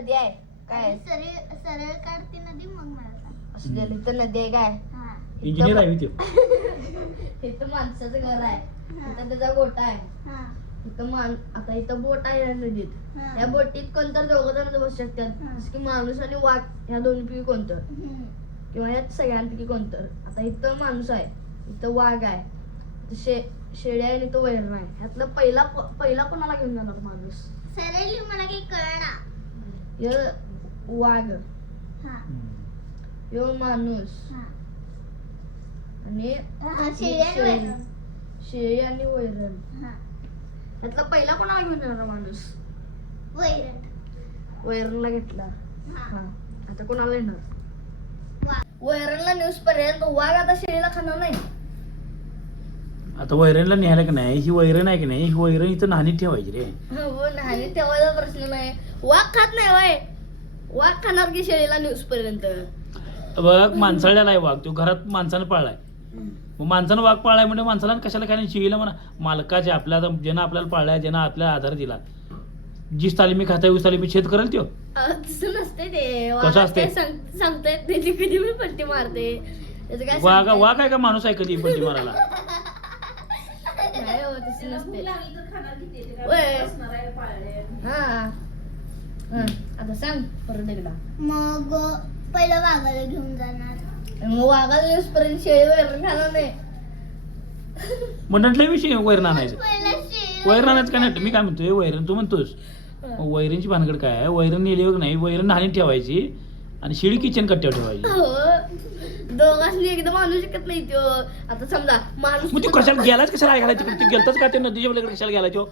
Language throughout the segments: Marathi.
नदी आहे काय? सरळ सरळ काढते नदी मग मला सांग. असं दिलं इथं नदी आहे काय? हा. इंजिनियर आहे मी तो. इथं माणसाचं घर आहे, इथं त्याचा गोटा आहे. हा. इथं आता इथं बोट आहे या नदीत. हा. या बोटीत कोणतर दोघं जण बसू शकतात, हा. जसं की माणूस आणि वाघ ह्या दोन्हीपैकी कोणतं, हम्म. किंवा यात सगळ्यांपैकी कोणतं. आता इथं माणूस आहे, इथं वाघ आहे, इथं शेळी आहे आणि इथं वैरण आहे. ह्यातलं पहिला कोणाला घेऊन जाणार माणूस? सरळ लिह, मला काही कळना. य वाघ, हा. यो माणूस हा. आणि हा, शेळी आणि वैरण. शेळी आणि वैरण. हा. ह्यातला पहिला कोणाला घेऊन जाणार माणूस? वैरण. वैरणला घेतला. हा. हा. आता कोणाला येणार? वाघ. वैरणला न्यूज पर्यंत वाघ आता शेळीला खाणार नाही. आता वैरणला न्यायला की नाही, ही वैरण आहे की नाही, ही वैरण इथं नाणी ठेवायची रे. हो नाही, तेव्हाचा प्रश्न नाही. वाघ खात नाही वय, वाघ खाणार की शेळीला न्यूज पर्यंत? बघ माणसाळ्याला आहे वाघ, तो घरात माणसानं पाळलाय. मग माणसानं वाघ पाळलाय म्हणजे माणसाला कशाला काय शिवीला म्हणा मालकाचे आपल्या ज्यानं आपल्याला पाळलाय, ज्यानं आपल्याला आधार दिला. जी तालीमी खाताय उस तालीमी छेद करेल त्यो. तसं नसते ते. कसं असते? सांगता येत नाही, कधी मी पट्टी मारते. त्याचं काय वाघ सांगता येत वाघ आहे का माणूस आहे कधी पलटी मारायला? नाही हो, तसं नसते. वय. हा. हा. आता सांग परत एकदा. मग पहिलं वाघाला घेऊन जाणार. मग वाघाला न्यूज पर्यंत शेळी वैरण खाणार नाही. म्हणलं विषय वैरण आणायचं. पहिलं शेळी. वैरण आणायचं काय नाही, मी काय म्हणतोय वैरण तू म्हणतोस. मग वैरणची भानगड काय आहे? वैरण नेली वगैरे नाही, वैरण नाणी ठेवायची आणि शिळी किचन कट्ट्यावर ठेवायची. हो, दोघांनी एकदम आणू शकत नाही तो. आता समजा माणूस मग तू कशाला गेलाच कशाला ऐकायला तिकडे? तू गेलताच का ते नदीच्या पलीकडे कशाला गेला तो?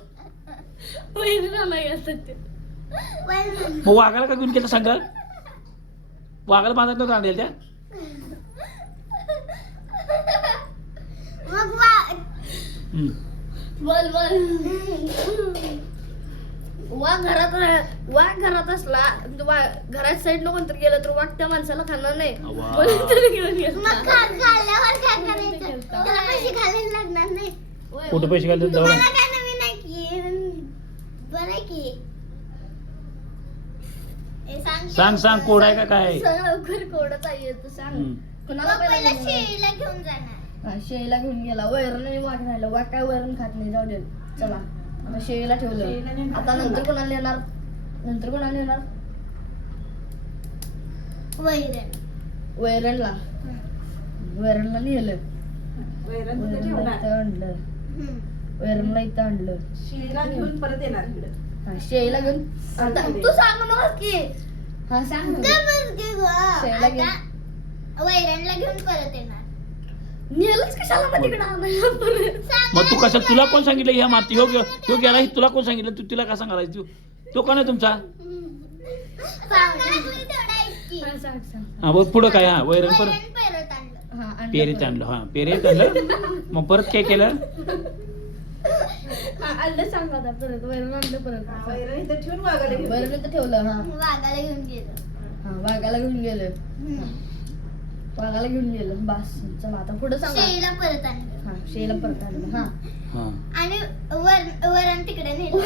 वैरण आणायला असतात ते. वैरण. मग वाघाला का घेऊन गेला सांगा? वाघाला बांधत नव्हतं आणलेलं त्या? मग वाघ. हम्म. बोल वाघ घरात असला, घरात साईड न कोणतरी गेलं तर वाघ त्या माणसाला खाणार नाही. अव्वा. कोणीतरी घेऊन गेला. मग खाल्ल्यावर काय करायचं? त्याला पैसे घालायला लागणार नाही. कुठं पैसे घालतात जाऊ मला नये. काय नवीन आहे की बरं आहे की. हे सांग कोड आहे का काय? लवकर कोडच आहे तू सांग. हम्म. कुणाला पहिलं पहिला घेऊन गेला? शेळीला घेऊन जाणार. हा, शेळीला घेऊन गेला. वैरण आणि वाघ राहिलं. वाघ काय वैरण खात नाही, जाऊ दे. चला आता शेळीला ठेवलं. आता नंतर कोणाला येणार? वैरण. वैरणला नेलं. वैरण तिथं वैरणला ठेवणार. इथं आणलं. हम्म. वैरणला इथं आणलं. शिळीला घेऊन परत येणार इकडं. हा, शेळीला घेऊन. आता तू सांग ना की. हा सांग तू. काय म्हणते गं? शेळीला घेऊन. आता वैरणला घेऊन परत येणार. नेलंच कशाला मग तिकडं आणायला परत? मग तू कसं, तुला कोण सांगितलं ह्या माती ह्यो गेला, तुला कोण सांगितलं? तू तिला का सांगायला? तो कोण आहे तुमचा? सांगणार मी तेवढं ऐक की. हा, सांग. हा बघ पुढं काय? हा वैरण परत वैरण परत आणलं. हा, आणलं पेरीत परत. आणलं. हा पेरीत आणलं. मग परत काय केलं? हा, आणलं सांग आता परत. वैरण आणलं परत. हा, वैरण इथं ठेवून वाघाला घेऊन वैरण इथं ठेवलं. हा, वाघाला घेऊन गेलो. वाघाला घेऊन गेलं. हम्म. वाघाला घेऊन गेलं. बस चला आता पुढे सांगा. शेळीला परत आणलं. हा, शेळीला परत आणलं. हा, हा आणि वरण तिकडे नेलं.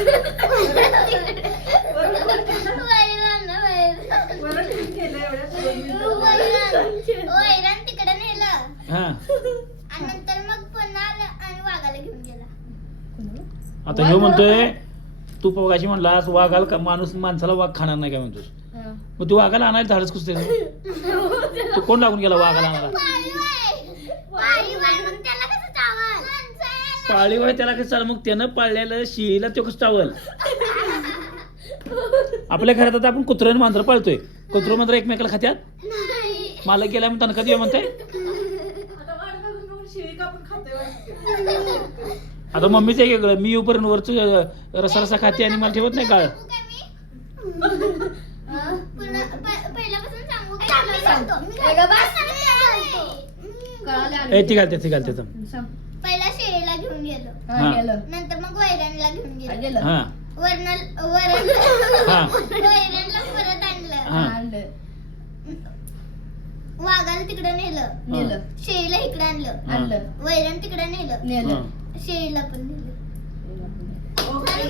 वरण ठेवून केलं एवढ्या सगळं. वैरण तिकडे नेलं हा. आणि नंतर मग पुन्हा आलं आणि वाघाला घेऊन गेला. कोणाला? आता ह्यो म्हणतोय तू पगाशी म्हणलास वाघाला माणसाला वाघ खाणार नाही काय म्हणतोस? हा. मग तू वाघाला आणायला धाडस कसं त्याचं? तू कोण लागून गेला वाघाला आणायला? पाळीव आहे, मग त्याला कसं चावल? पाळीव आहे त्याला कसं चाल? मग त्यानं पाळलेलं शिळीला तो कसं चावल? आपल्या घरात आता आपण कुत्रं आणि मांजरं पाळतोय. कुत्रं मांजरं एकमेकाला खात्यात. नाही. मला गेल्या मग तनखा देऊ म्हणताय. आता वाट बघून बघून शिळी कापून खातोय वाटतं. आता मम्मीच एक वेगळं, मी येऊपर्यंत वरच रसा खाते आणि मला ठेवत नाही काळ. सांगू का मी? पुन्हा पहिल्यापासून सांगू का? ए गं बस. कळालं आलं. ए ती घालते सांग. पहिला शेळीला घेऊन गेलो. हा, हा. गेलं. नंतर मग वैरणला घेऊन हा, गेलो. गेलं. हा हा वैरणला परत आणलं. हा. आणलं. वाघाला तिकडे नेलं. नेलं. शेळीला इकडे आणलं. आणलं. वैरण तिकडे नेलं. नेलं. हा. शेळीला पण नेलं. ओके.